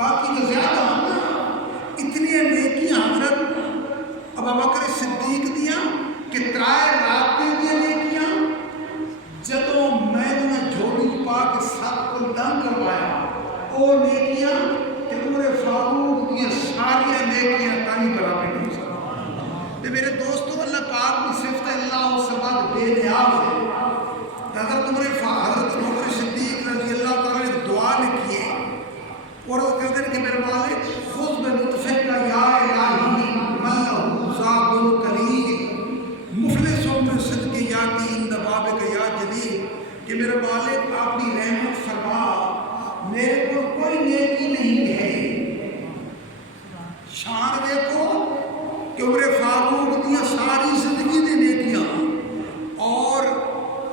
باقی تو زیادہ ہونا اتنی نیکیاں حضرت ابوبکر صدیق دیا کہ ترائے رات دیا نیکیاں جدوں میں نے جھولی پا کے سب کو دم کروایا وہ نیکیاں کہ عمر فاروق دیا ساری نیکیاں تانی برابر نہیں سکتا۔ میرے دوستو اللہ پاک کی صفت اللہ و سبحانہ بے نیاز ہے۔ حضرت عمر صدیق رضی اللہ تعالیٰ نے دعا لکھی ہے اور وہ کہتے ہیں کہ میرے مالک خود میں لطفے کا یا الہی من لہو ذات الکریم مفلسوں میں صدق یاتی ان باب کا یا جلیل کہ میرے مالک اپنی رحمت فرما میرے کو کوئی نیکی نہیں ہے۔ شان دیکھو کہ عمر فاروق دیا ساری زندگی دی نیکیاں اور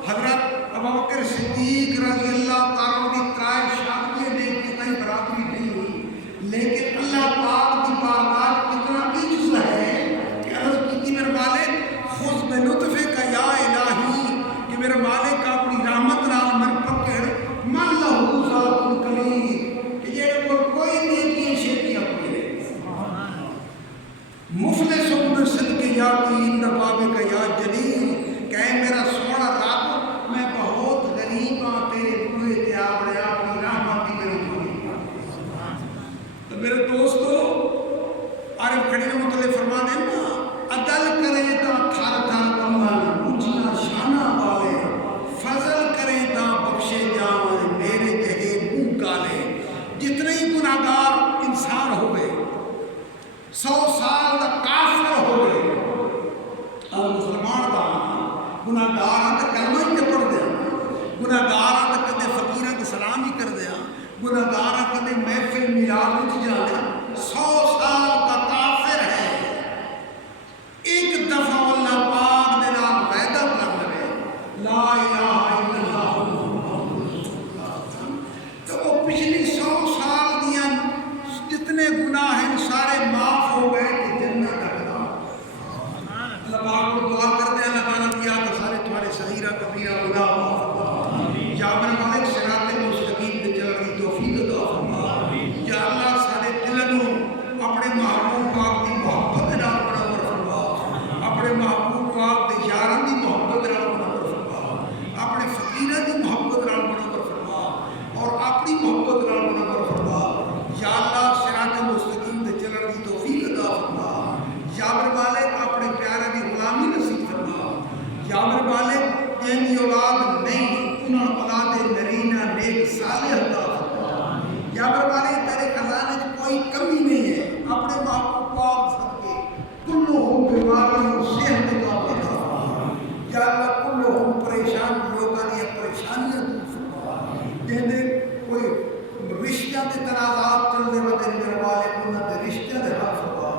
حضرت ابوبکر صدیق رضی اللہ تعالیٰ کی ترائے شادی نیکی تھی برابری نہیں ہوئی، لیکن اللہ پاک کی بارگاہ کتنا عجز ہے کہ عرض کی میرے مالک خود میں لطف کا یا الہی کہ میرے مالک اپنی رحمت نال من پکڑ من لہو ذات الکریم کہ یہ کوئی نیکی شیطی اپنی مفلسوں میں صدق یاتی ان باب کا یا جلیل کہ میرا سونا رب میں بہت غریب ہاں تیرے بوئے تے آوڑے اپنی رحمت کی میرے جھولی۔ تو میرے دوستو عارف کھڑی نے مطلع فرما دیں نا عدل کریں تا تھار تھار کمال اونچیاں شانہ والے فضل کریں تا بخشے جاؤں میرے جہے منہ کالے۔ جتنے ہی گناہگار انسان ہوئے 100 سال دا کافر ہوئے اور مسلمان دا گناہگار تے کلمہ ہی تے پڑھ دیا، گناہگار تے کدے فقیراں تے سلام ہی کر دیا، گناہگار کدے محفل میلاد وچ جانا 100 سال کا کافر ہے، ایک دفعہ اللہ پاک دے نال وعدہ کر لے لا الہ الا اللہ محمد رسول اللہ تو وہ پچھلی 100 سال دیاں جتنے گناہ ہیں سارے معاف ہو گئے کہ جنت تک دا۔ اللہ پاک کو دعا کرتے ہیں اللہ تعالیٰ کیا تو سارے تمہارے صغیرہ کبیرہ گناہ معاف فرما، یا اپنے مالک صراط مستقیم پہ چلنے کی توفیق عطا فرما، یا اللہ سارے دلوں اپنے محبوب پاک کی محبت نال منور فرما، اپنے محبوب پاک دے یاراں دی محبت نال منور فرما، اپنے فقیراں دی محبت نال منور فرما اور اپنی محبت نال منور فرما، یا اللہ صراط مستقیم پہ چلنے کی توفیق عطا فرما، یا میرے مالک اپنے پیارے کی غلامی نصیب فرما، یا میرے مالک جن کی اولاد نہیں انہاں اولاد نرینہ نیک صالح عطا فرما، یا میرے مالک تیرے خزانے میں کوئی کمی نہیں ہے اپنے محبوب پاک صدقے کلہم بیمارن و صحت کا عطا فرما، یا اللہ کلہم پریشان لوگاں دی پریشانیاں دور فرما، جن کوئی رشتہ دے تنازعات چلنے والے میرے مالک انہاں دے رشتہ دے حل فرما،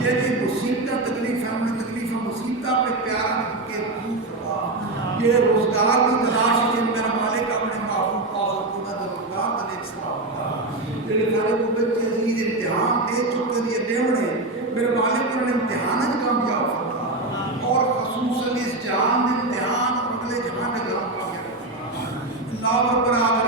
یہ جی مصیبتیں تکلیفیں ہم نے تکلیفیں مصیبتیں اپنے پیاروں کے دور فرما، یہ روزگار کی تلاش جن میرا مالک اپنے محبوب پاک کو نہ روزگار کا نیک سلام جڑے میرے کو بچے عزیز امتحان دے چکے دیے دیونے میرے مالک انہوں نے امتحان کامیاب فرما اور خصوصاً اس جہان میں امتحان اور اگلے جہان میں کامیاب فرما۔ اللہ رب العالمین